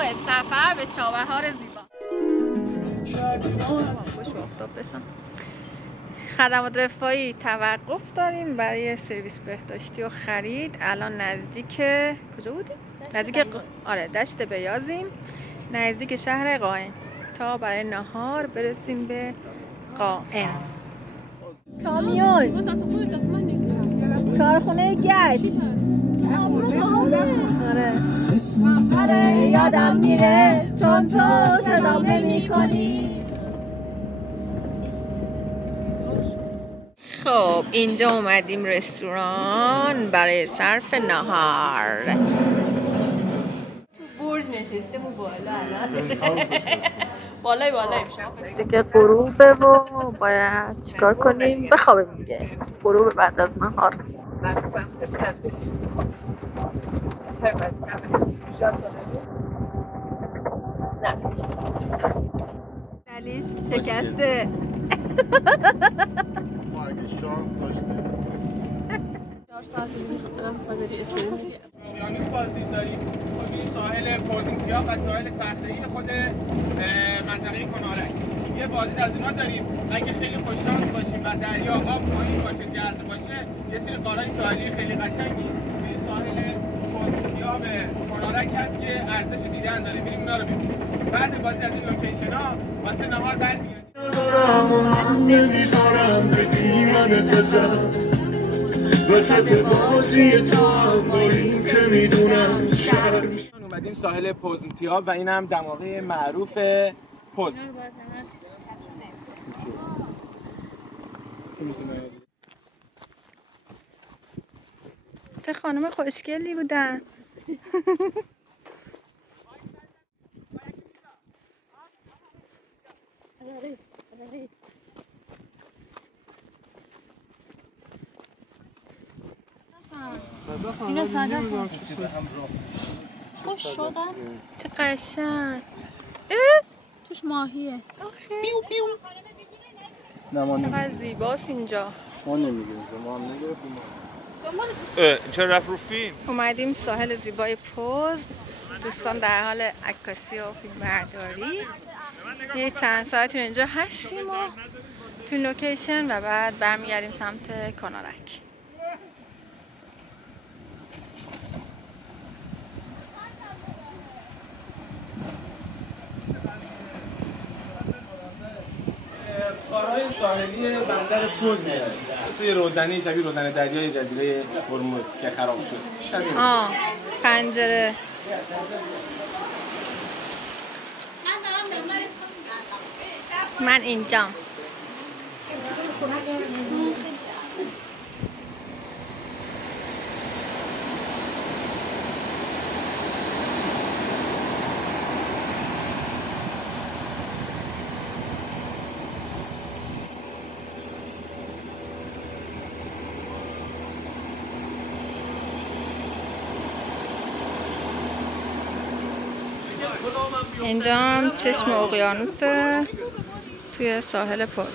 موقع سفر به چابهار زیبا. خوش آفتاب بشم. خدمات رفاهی توقف داریم برای سرویس بهداشتی و خرید. الان نزدیک کجا بودیم؟ نزدیک آره دشت بیازیم، نزدیک شهر قائم تا برای نهار برسیم به قائم. کامیون کارخونه گچ. آره یادم میره چون تو صدام نمی‌کنی. خب اینجا اومدیم رستوران برای صرف نهار. تو برج نشستیم و بالا بالای دیگه غروبه و باید چیکار کنیم؟ بخوابیم دیگه. غروب بعد از نهار. دلیش شکسته. ما اگه شانس داشتیم 4 ساعت بری استریم دیگه. اقیانوس بازدید داریم. می‌ریم ساحل پوزینکیا و ساحل صخره‌ای خود منطقه کنارک. یه بازدید از اینا داریم. اگه خیلی خوش شانس باشیم و دریا آب پایین باشه، جذب باشه، یه سری قاره‌های ساحلی خیلی قشنگی توی ساحل پوزینکیا به کنارک هست که ارزش دیدن داره. می‌ریم اونا رو ببینیم. بعد بازدید از این لوکیشن‌ها واسه نهار برمیگردیم. نمیذارم بگیرن تزم وسط بازی تو هم با این که میدونم شرم. اومدیم ساحل پوزنتیا و این هم دماغه معروف پوز. چه خانم خوشگلی بودن. اینو صدا خوش شدم. چه قشنگ. توش ماهیه. چقدر زیباست اینجا. ما نمیگیم ما هم نگرفتیم. چرا رفت رو فیلم؟ اومدیم ساحل زیبای پوز. دوستان در حال عکاسی و فیلم برداری. یه چند ساعتی اینجا هستیم و تو لوکیشن و بعد برمیگردیم سمت کنارک. قاره‌های ساحلی بندر پوز میاد. مثل یه روزنی شبیه روزنه دریای جزیره هرمز که خراب شد. شبیه پنجره. من اینجام. اینجا هم چشم اقیانوسه توی ساحل پوز.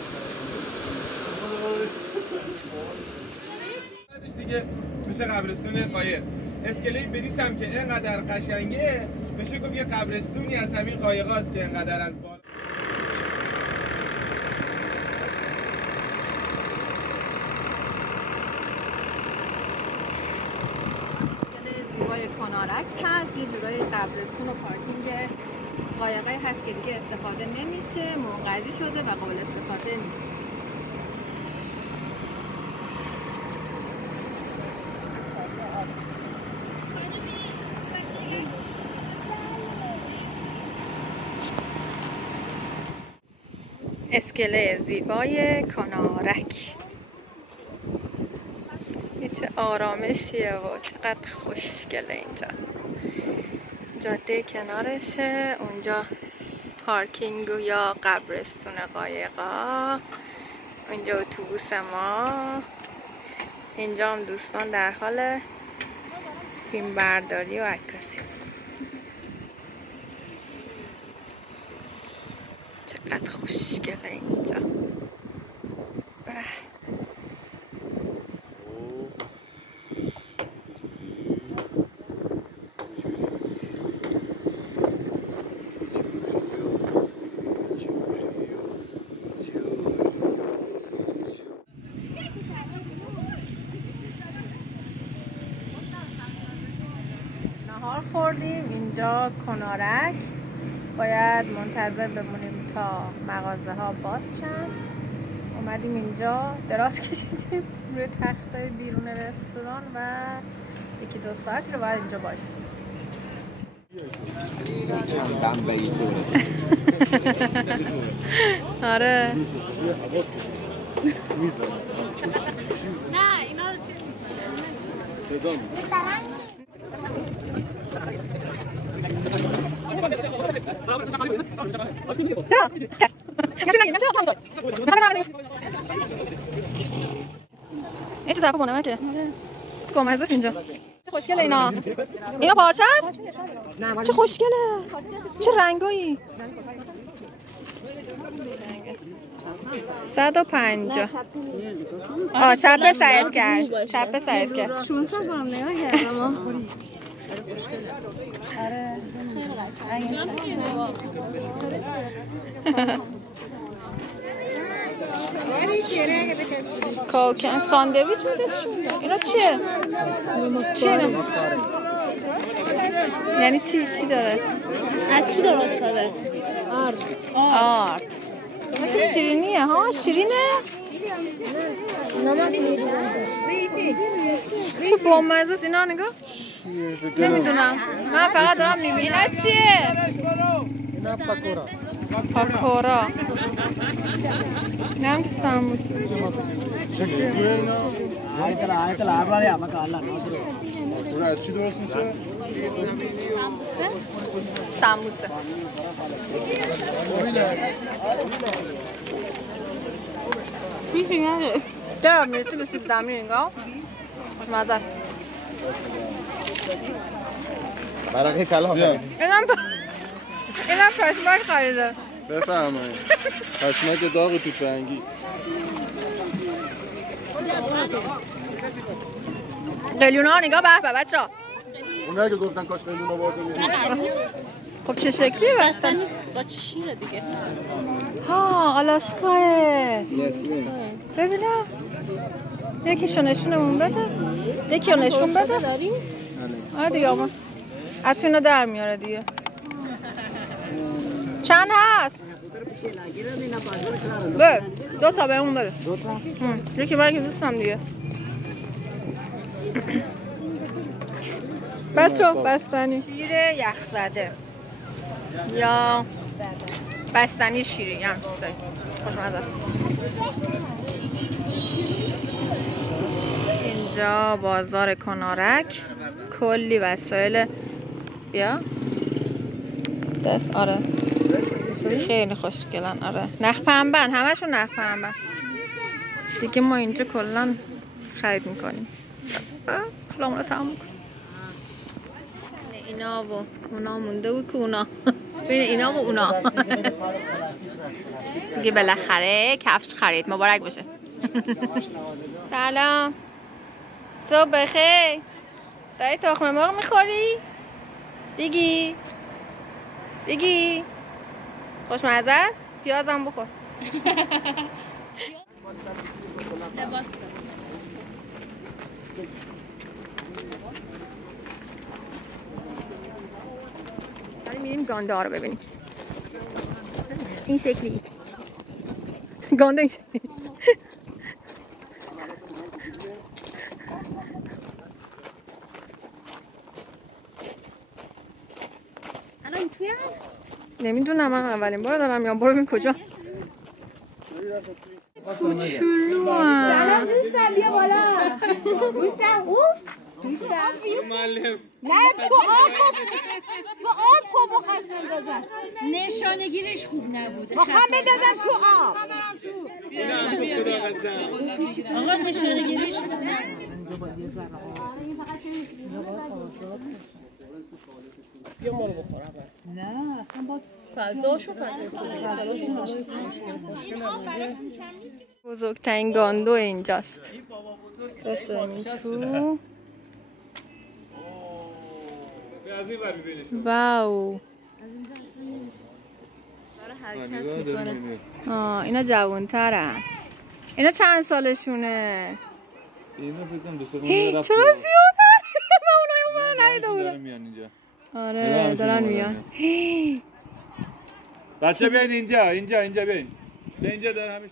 دیگه میشه قبرستون قایق. اسکله بریسم که اینقدر قشنگه میشه گفت یه قبرستونی از همین قایقاست که اینقدر از بالا. زیبای کنارک هست. یه جورای قبرستون و پارکینگ قایقایی هست که دیگه استفاده نمیشه، منقضی شده و قابل استفاده نیست. اسکله زیبای کنارک. چه آرامشیه و چقدر خوشگله اینجا. جاده کنارشه، اونجا پارکینگ یا قبرستون قایقا، اونجا اتوبوس ما. اینجا هم دوستان در حال فیلم برداری و عکاسی. چقدر خوشگله اینجا. خوردیم. اینجا کنارک، باید منتظر بمونیم تا مغازه ها باز شن. اومدیم اینجا دراز کشیدیم روی تختای بیرون رستوران و یکی دو ساعتی رو باید اینجا باشیم. آره نه اینا رو چیز این چه طرف بانمه که چه گمرزه است اینجا. چه خوشگله اینا پارچه است. چه خوشگله، چه رنگایی. 150. شب به سرت کرد. 600 برام نگاه کردم. کوکن ساندویچ میده. اینا چیه؟ یعنی چی داره؟ از چی درست شده؟ آرد. مثل شیرینیه ها. شیرینه؟ چه بامزه است اینا. نگاه نمیدونم، من فقط دارم میبینم. اینا چیه؟ اینا پاکورا. نه هم که سموسه. اونا از چی درست میشه؟ سموسه. چرا میرسی به سیب زمینی نگاه؟ خوشمزه. برای کلاف اینم پشمک خریده. بفرمایید. پشمک داغ توفنگی. قلیونا ها نگاه. به بچه ها، اونایی که گفتن کاش قلیونا بارده میدیم. خب چه شکلی بستن؟ با چه شیره دیگه؟ ها آلاسکاه. ببینم یکیشو نشونمون بده. یکیو نشون بده. آره دیگه آقا اتونو در میاره دیگه. چند هست؟ بده 2 تا بهمون بده. 2 تا؟ یکی برای که دوستم دیگه. بچه بستنی شیر یخزده یا بستنی شیری هم چیزایی خوشمزه است. اینجا بازار کنارک، کلی وسایل. بیا دست. آره خیلی خوشگلن. آره نخ پنبن، همشون نخ پنبن دیگه. ما اینجا کلا خرید میکنیم. کلامون رو تمام کن. اینا و اونا مونده بود که اونا بین اینا و اونا دیگه بالاخره کفش خرید. مبارک باشه. سلام، صبح بخیر. داری تخم مرغ میخوری؟ بگی خوشمزه است؟ پیازم بخور. لباس میریم گانده ها رو ببینیم. این شکلی گانده این شکلی. الان توی نمیدونم، من اولین بار دارم. یا برو ببین کجا. کوچولو سلام دوستم، بیا بالا. دوستم اوف دوستم نه تو آب خوب مخص بندازن. نشانگیرش خوب نبود. مخم بندازن تو آب. آقا نشانگیرش خوب نبود. بیا ما رو بخورم. نه اصلا با فضاشو بزرگترین گاندو اینجاست. بسیم تو. واو داره حرکت میکنه. اینا جوان‌ترن. اینا چند سالشونه؟ اینا فکر کنم 2 سال چرا زیاده؟ من اونایی اونو ندیده بودم. آره دارن میان. بچه بیاین اینجا بیاین. به اینجا دارن همش.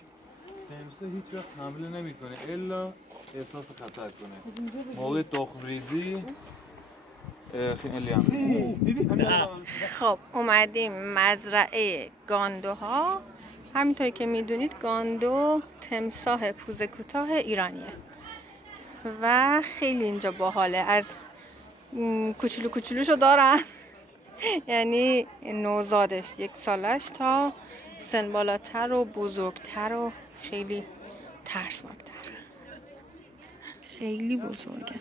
تمساح هیچ وقت حمله نمیکنه الا احساس خطر کنه. موقع تخم ریزی خیلی هم دیدی. خب اومدیم مزرعه گاندوها. همینطوری که میدونید گاندو تمساح پوزه کوتاه ایرانیه و خیلی اینجا باحاله. از کوچولوشو دارن یعنی نوزادش 1 سالش تا سن بالاتر و بزرگتر و خیلی ترسناکتر. خیلی بزرگه.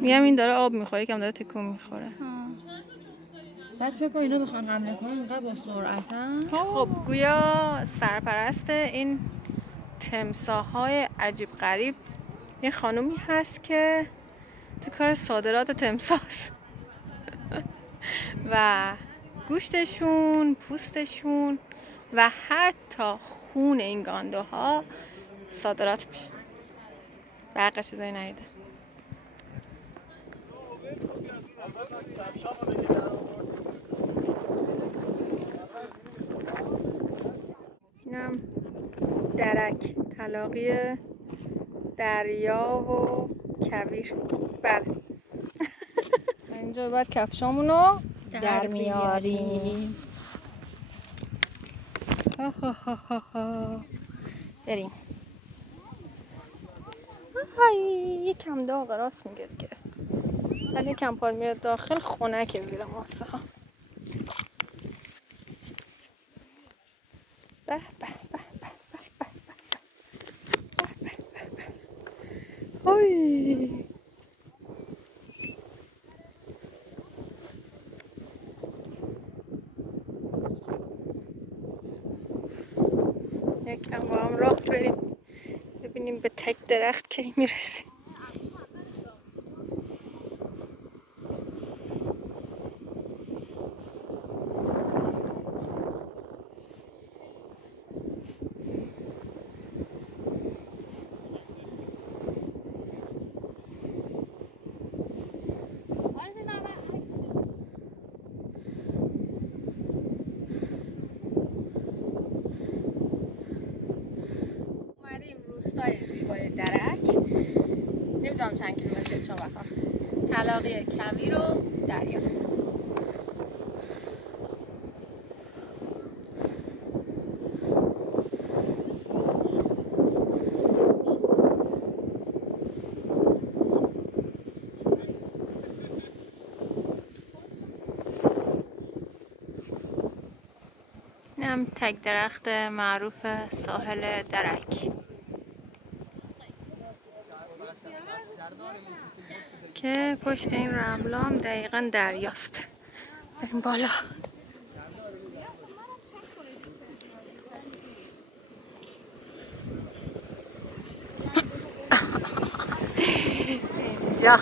میگم این داره آب میخوره، یکم داره تکون میخوره. بعد فکر کن اینا بخوان حمله کنن اینقدر با سرعتن. خب گویا سرپرست این تمساح‌های عجیب غریب یه خانومی هست که تو کار صادرات تمساحست و گوشتشون، پوستشون و حتی خون این گاندوها صادرات میشه. بقیه چیزایی نیده. اینم درک، تلاقی دریا و کویر. بله اینجا باید کفشامونو در میاریم. بریم. یکم داغ، راست میگه دیگه، ولی یکم پاد میره داخل خنک زیر ماسه ها. به به به به به به به. هی یکم با هم راه بریم ببینیم به تک درخت کی میرسیم. روستای زیبای درک، نمیدونم چند کیلومتر چون وقت تلاقی کویر و دریا. اینم تک درخت معروف ساحل درک که پشت این رملا هم دقیقا دریاست. بریم بالا. اینجا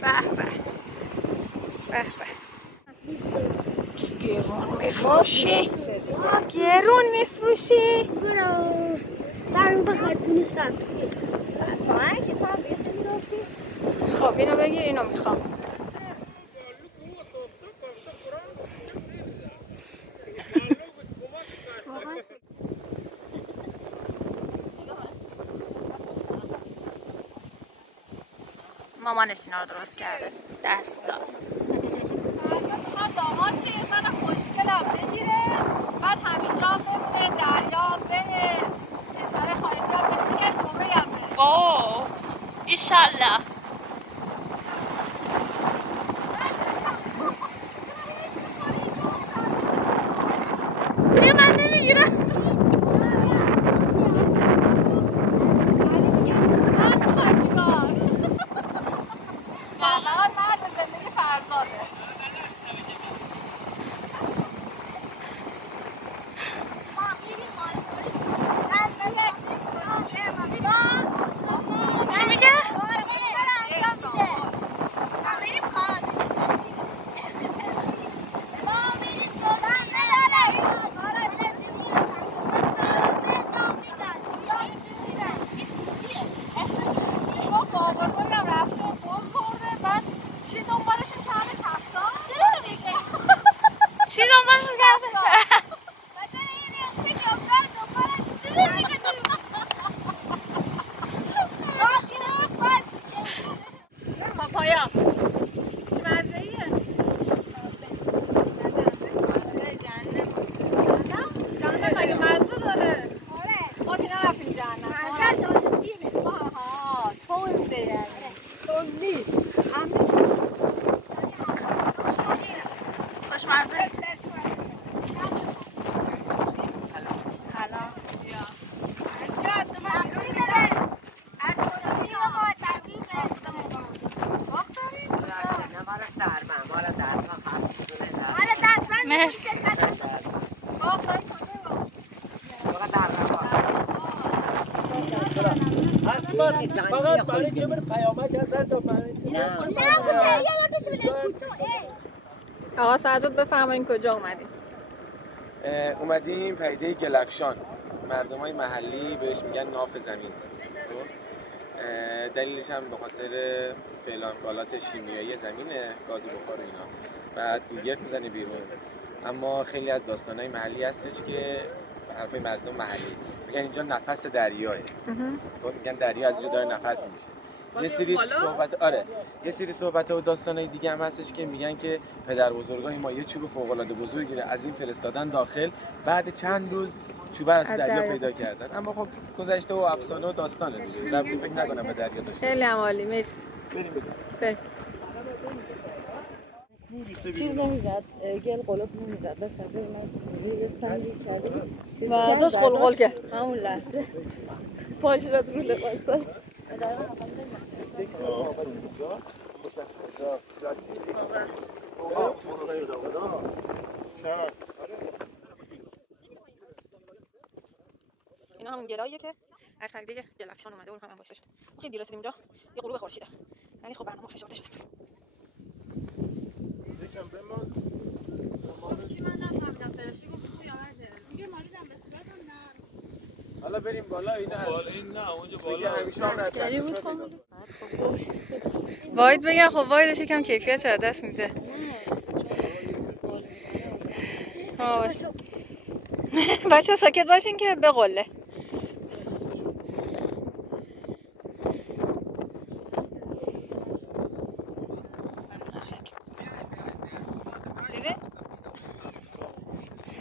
به به به به. گرون میفروشی؟ گرون میفروشی؟ برو برم بخور تونی 100 تومن که تو هم دیگه خیلی رفتی. خب اینو بگیر، اینو میخوام. مامانش اینا رو درست کرده. دستاس. داماد چه انسان خوشگلم بگیره، بعد همینجا هم بمونه، دریا هم بره، کشور خارجی هم بره، دبی هم بره. اوه ایشالله. دیگه من نمیگیرم. چی میگه؟ خوشمزه. مرسی. فقط برای چه بر پیامک هستن تا برای چه آقا سجاد بفرمایید کجا اومدیم؟ اومدیم پیده گلفشان، مردم های محلی بهش میگن ناف زمین. دلیلش هم به خاطر فعالانفعالات شیمیایی زمینه، گاز بخار و اینا، بعد گوگرد میزنه بیرون. اما خیلی از داستانهای محلی هستش که حرفای مردم محلی میگن اینجا نفس دریاه، میگن دریا از اینجا داره نفس میشه. یه سری صحبت و داستانای دیگه هم هستش که میگن که پدر بزرگای ما یه چوب فوق العاده بزرگی رو از این فرستادن داخل، بعد چند روز چوب از دریا پیدا کردن. اما خب گذشته و افسانه و داستانه دیگه، ربطی فکر نکنم به دریا داشته. خیلی عالی، مرسی. بریم. چیز نمیزد، گل قلوب نمیزد، بس من سندی کردیم و داشت قلقل کرد همون لحظه پاش را رو لباسا اینا همون گلاییه که از خریده گلفشان اومده اون هم باشه. خیلی دیر رسیدیم اینجا، یه غروب خورشیده. یعنی خب برنامه فشرده شده. چی من نفهمیدم فرشی گفت پیامده. میگه مالیدم به صورتم نه. حالا بریم بالا. این نه اونجا بالا همیشه هم عسکری بود خب. واید بگم خب وایدش یکم کیفیت چه دست میده. بچه ساکت باشین که به قله. دیده؟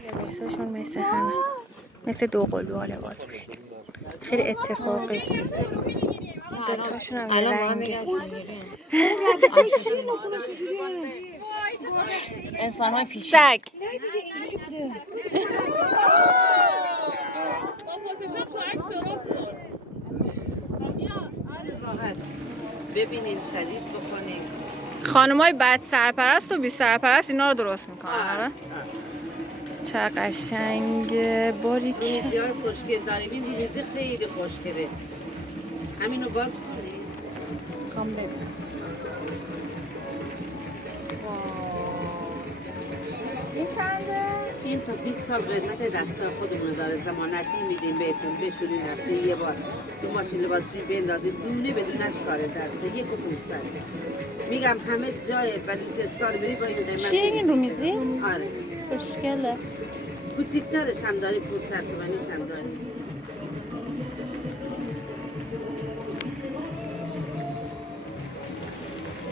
لباساشون مثل همه، مثل دو قلوها لباس پوشیده. خیلی اتفاقی. دوتاشون هم رنگه. انسان های پیشی سگ. ببینین خرید بکنین. خانمای بد سرپرست و بی سرپرست اینا رو درست میکنن. چه قشنگ باریک. رومیزی های خوشگل داریم. این رومیزی خیلی خوشگله. همینو باز کنیم. کام ببین. این چنده؟ این تا 20 سال قدمت دستگاه خودمون داره. ضمانتی میدیم بهتون بشورین هفته یه بار تو ماشین لباسشویی بندازید دونه بدونش کار دسته 1 و 500. میگم همه جای بلوچستان بری با این قیمت. چیه این رومیزی؟ آره خوشگله. کوچیک‌ترش هم داری 500 تومانیش هم داری.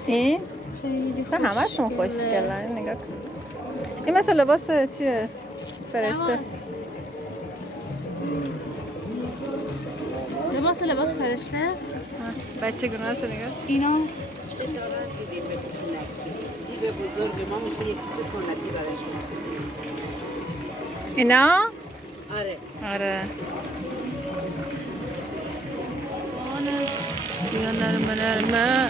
این؟ خیلی خوش. همه‌شون خوشگلن نگاه کن. این مثل لباس چیه؟ فرشته. لباس فرشته؟ بچه گونه هست نگاه. اینا اجازه میدیم بپوشین به بزرگ ما میشه یک چیز سنتی براشون. اینا؟ آره. بیا نرمه.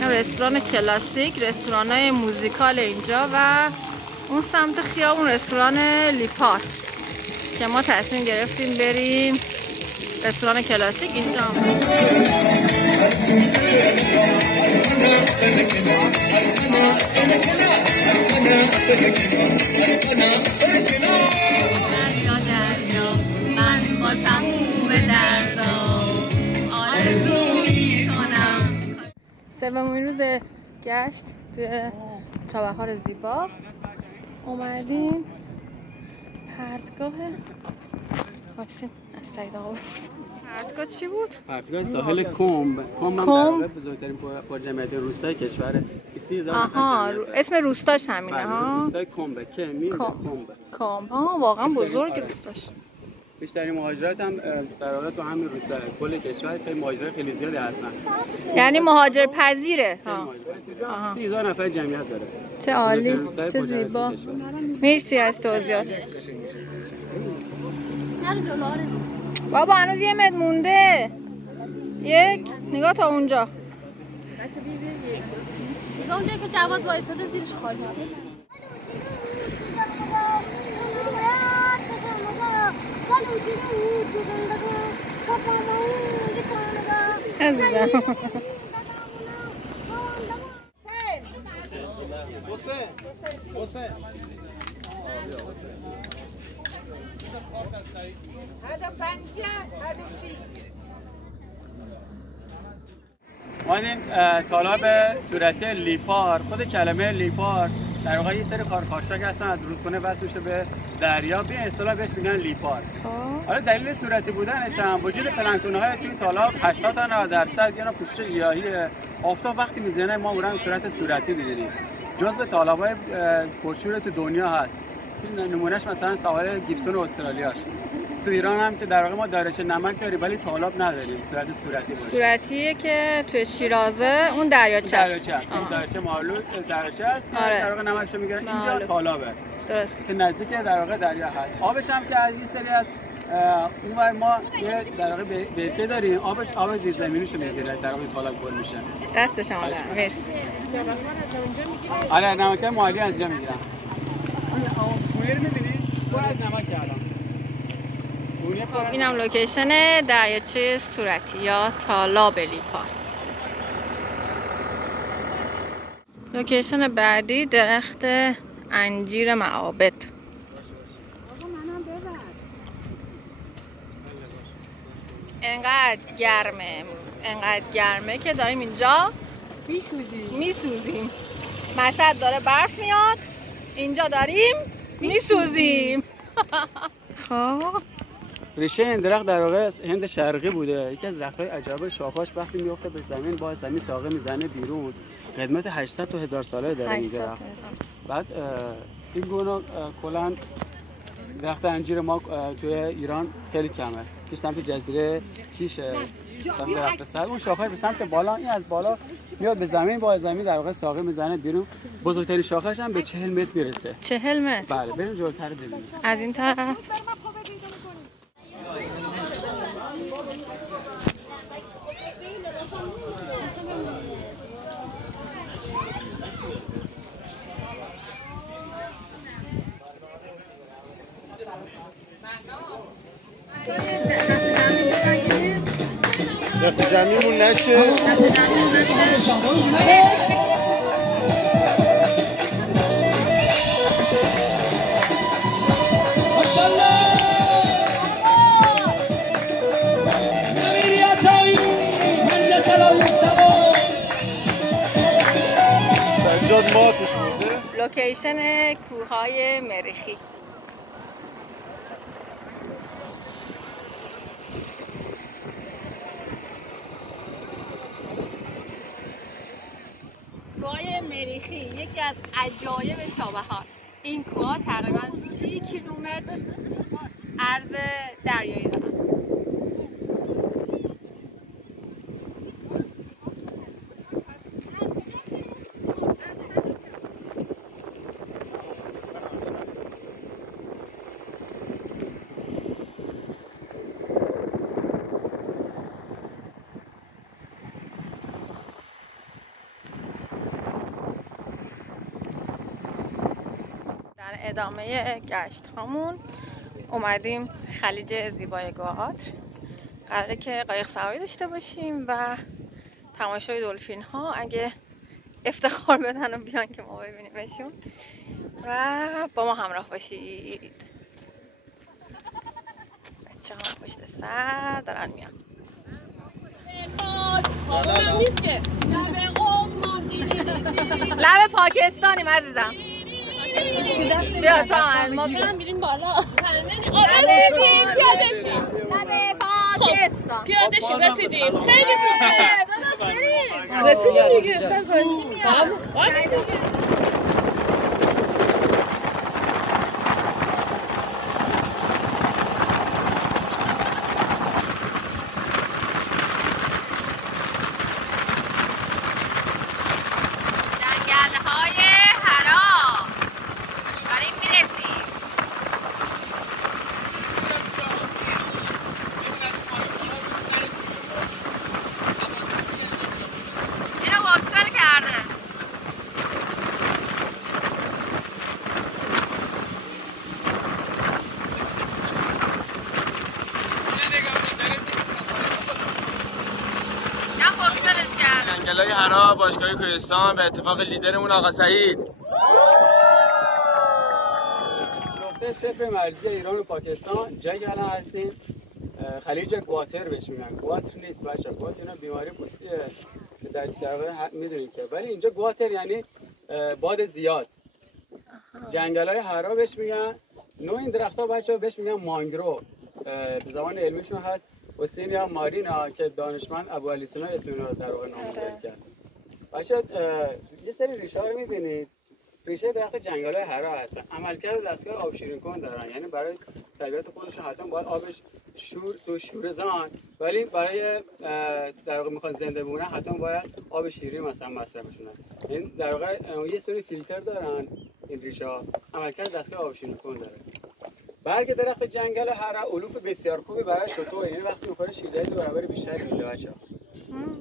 این رستوران کلاسیک، رستوران‌های موزیکال اینجا و اون سمت خیابون رستوران لیپار که ما تصمیم گرفتیم بریم رستوران کلاسیک اینجا. من با تموم دردام آرزو میکنم. سومین روز گشت توی چابهار زیبا اومدیم پرتگاه واکسین از سعید آقا بپرسیم. پرتگاه چی بود؟ پرتگاه ساحل کمب بزرگترین با جمعیت روستای کشوره. 30000 اسم روستاش همینه ها. روستای کمبه. کمب. ها واقعا بزرگ روستاش. بیشترین مهاجرت هم در واقع تو همین روستا کل کشور خیلی مهاجرت خیلی زیادی هستن. یعنی مهاجر پذیره. 30,000 نفر جمعیت داره. چه عالی، چه زیبا. مرسی از توضیحات. بابا هنوز یه متر مونده. یک نگاه تا اونجا. نگاه اونجایی که جواز وایساده زیرش خالی. ما این تالاب صورتی لیپار، خود کلمه لیپار در واقع یه سری خارخاشک هستن از رودخونه وصل میشه به دریا، به اصطلاح بهش میگن لیپار. حالا دلیل صورتی بودنش هم وجود پلانکتون‌های توی تالاب 80 تا 90% یعنی پوشش گیاهی آفتاب وقتی میزنه ما اون صورت صورتی می‌بینیم. جزو تالاب‌های پرشور تو دنیا هست. نمونهش مثلا ساحل گیبسون استرالیاش. تو ایران هم که در واقع ما دریاچه نمک داریم ولی تالاب نداریم، صورت صورتی باشه. صورتیه که تو شیرازه اون دریاچه است. اون دریاچه مالو دریاچه است که در واقع نمکشو میگیرن. اینجا تالابه. درست. که نزدیک در واقع دریا هست. آبش هم که از این سری از اونور ما یه در واقع برکه داریم، آبش آب زیرزمینیشو میگیره، در واقع تالاب گل میشه. دست شما در. مرسی. آره نمک مالی از اینجا میگیرن. اون رو می‌بینید؟ پر از نمک الان. خب اینم لوکیشن دریاچه صورتی یا تالاب لیپار. لوکیشن بعدی درخت انجیر معابد. انقدر گرمه که داریم اینجا میسوزیم. مشهد داره برف میاد، اینجا داریم میسوزیم. خب ریشه این درخت در واقع هند شرقی بوده. یکی از درخت‌های عجیب شاخه‌اش وقتی میفته به زمین با زمین ساقه میزنه بیرون. قدمت 800 تا 1000 ساله داره این درخت. بعد این گونه کلاً درخت انجیر ما توی ایران خیلی کمه. که سمت جزیره کیش درخت سر اون شاخه به سمت بالا، این از بالا میاد به زمین با زمین در واقع ساقه میزنه بیرون. بزرگترین شاخه‌اش هم به 40 متر میرسه. 40 متر؟ بله بریم جلوتر ببینیم. از این طرف دست جمعیمون نشه. لوکیشن کوههای مریخی. کوههای مریخی یکی از عجایب چابهار. این کوه تقریبا 30 کیلومتر عرض دریایی دارن. ادامه گشت هامون اومدیم خلیج زیبای گوآتر. قراره که قایق سواری داشته باشیم و تماشای دلفین ها اگه افتخار بدن و بیان که ما ببینیمشون و با ما همراه باشید. بچه ها پشت سر دارن میان. لب پاکستانیم عزیزم. بیا تو ما میریم بالا. رسیدیم پیاده شیم. لب پاکستان پیاده شیم رسیدیم. خیلی خوبه. داداش بریم. رسیدیم دیگه. سر کنیم میاد. هرا باشگاه کوهستان به اتفاق لیدرمون آقا سعید. نقطه صفر مرزی ایران و پاکستان جنگ الان هستیم. خلیج گواتر بهش میگن. گواتر نیست بچه، گواتر اینا بیماری پوستیه که در واقع میدونید که، ولی اینجا گواتر یعنی باد زیاد. جنگل‌های هرا بهش میگن. نوع این درخت‌ها بچه‌ها بهش میگن مانگرو. به زبان علمیشون هست اوسینیا مارینا که دانشمند ابوعلی سینا اسم اینو در واقع نامگذاری کرد. بچه‌ها یه سری ریشه‌ها رو می‌بینید. ریشه درخت جنگل‌های هرا هستن. عملکرد دستگاه آب شیرین کن دارن، یعنی برای طبیعت خودشون حتما باید آبش شورزان، ولی برای در واقع میخوان زنده بمونن حتما باید آب شیرین مثلا مصرفشون هست. این در واقع یه سری فیلتر دارن این ریشه‌ها، عملکرد دستگاه آب شیرین کن داره. برگ درخت جنگل هرا علوف بسیار خوبی برای شتر، یعنی وقتی میخوره شیرینی 2 برابر بیشتر میده بچه‌ها.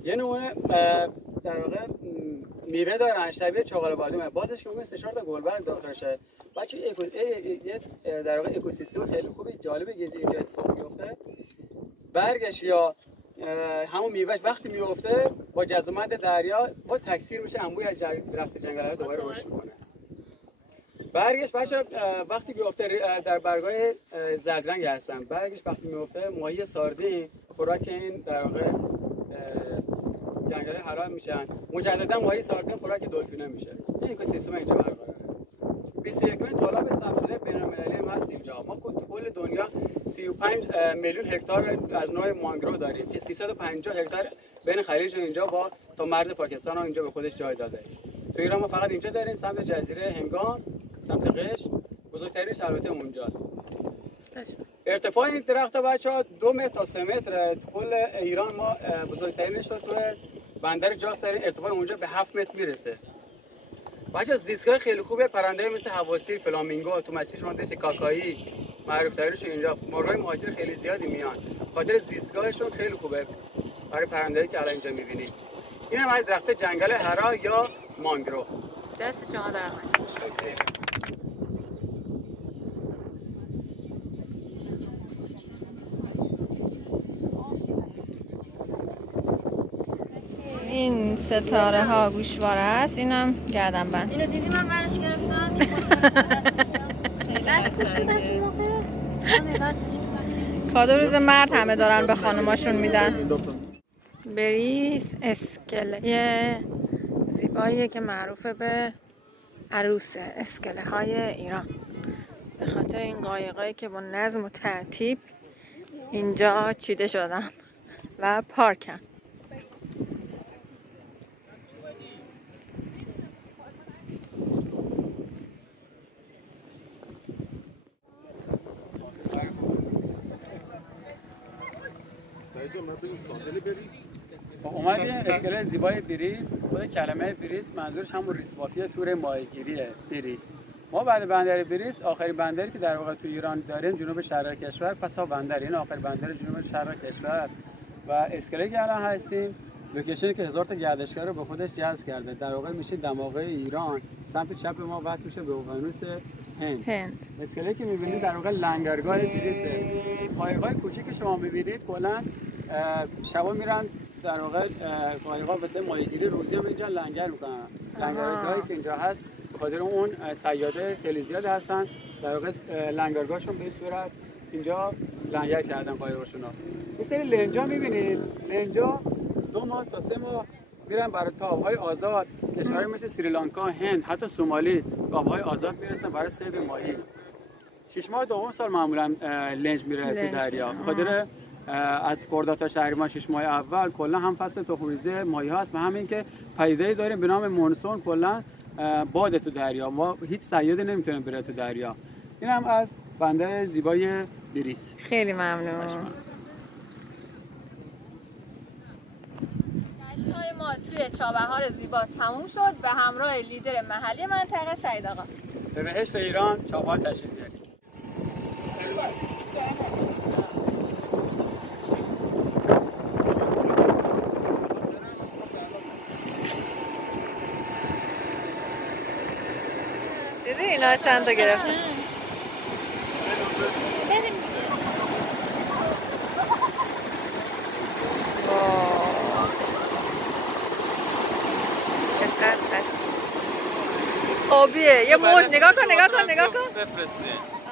یه نمونه در واقع میوه دارن شبیه چغال بادومه، بازش که ممکنه 3-4 تا گلبرگ داخلشه. بچه یه در واقع اکوسیستم خیلی خوبی جالبه که اینجا اتفاق میفته. برگش یا همون میوهش وقتی میفته با جزامت دریا با تکثیر میشه، انبوی از درخت جنگل دوباره رشد میکنه. برگش بچه وقتی میفته در برگای زرد رنگ هستن، برگش وقتی میفته ماهی ساردین خوراک این در واقع جنگل هرا میشن، مجددا ماهی ساردین خوراک دلفینا میشه. این اکوسیستم اینجا برقراره. 21مین طالاب ثبت شده بین‌المللی ما هست اینجا. ما تو کل دنیا 35 میلیون هکتار از نوع مانگرو داریم که 350 هکتار بین خلیج اینجا با تا مرز پاکستان ها اینجا به خودش جای داده. تو ایران ما فقط اینجا داریم، سمت جزیره هنگام، سمت قشم، بزرگترینش البته اونجاست. ارتفاع این درخت بچه‌ها 2 متر تا 3 متر. تو کل ایران ما بزرگترینش رو تو بندر جاس داریم، ارتفاع اونجا به 7 متر میرسه. بچه‌ها زیستگاه خیلی خوبه، پرنده مثل حواسی، فلامینگو، تو مسیر شما دست کاکایی معروف ترینش اینجا. مرغای مهاجر خیلی زیادی میان، خاطر زیستگاهشون خیلی خوبه برای پرنده‌ای که الان اینجا می‌بینید. این هم از درخت جنگل هرا یا مانگرو. دست شما در این ستاره ها گوشواره است، اینم گردن بند. اینو دیدی من برش گرفتم که کادو روز مرد همه دارن به خانماشون میدن. بریس اسکله زیباییه که معروفه به عروس اسکله های ایران، به خاطر این قایقایی که با نظم و ترتیب اینجا چیده شدن و پارکن. اومدیم اسکله زیبای بریس. خود کلمه بریس منظورش همون ریسبافی تور ماهیگیریه. بریس ما بعد بندر بریس آخرین بندری که در واقع تو ایران داریم جنوب شرق کشور، پسا بندر، این آخرین بندر جنوب شرق کشور و اسکله که الان هستیم لوکیشنی که 1000 تا گردشگر رو به خودش جذب کرده. در واقع میشه دماغه ایران، سمت چپ ما وصل میشه به اقیانوس هند. اسکله که میبینید در واقع لنگرگاه بریسه. قایقای کوچیکی که شما میبینید کلا شبا میرن در واقع قایقا واسه ماهیگیری، روزی هم اینجا لنگر میکنن. لنگرگاهی که اینجا هست به خاطر اون صیاده خیلی زیاد هستن، در واقع لنگرگاهشون به این صورت اینجا لنگر کردن قایقاشونو. این سری لنجا میبینید، لنجا 2 ماه تا 3 ماه میرن برای آبهای آزاد، کشورهای مثل سریلانکا، هند، حتی سومالی به آبهای آزاد میرسن برای صید ماهی. 6 ماه دوم سال معمولا لنج میره تو دریا. خاطر از خرداد تا شهریور 6 ماه اول کلا هم فصل تخم‌ریزی ماهی هست و همین که پدیده‌ای داریم به نام مونسون، کلا باد تو دریا، ما هیچ صیادی نمیتونه بره تو دریا. این هم از بندر زیبای بریس. خیلی ممنون. گشت‌های ما توی چابهار زیبا تموم شد به همراه لیدر محلی منطقه سعید آقا. به بهشت ایران چابهار تشریف بیارید. دیدی اینا چند تا گرفتن؟ آبیه یه موج. نگاه کن نگاه کن نگاه کن. بفرسته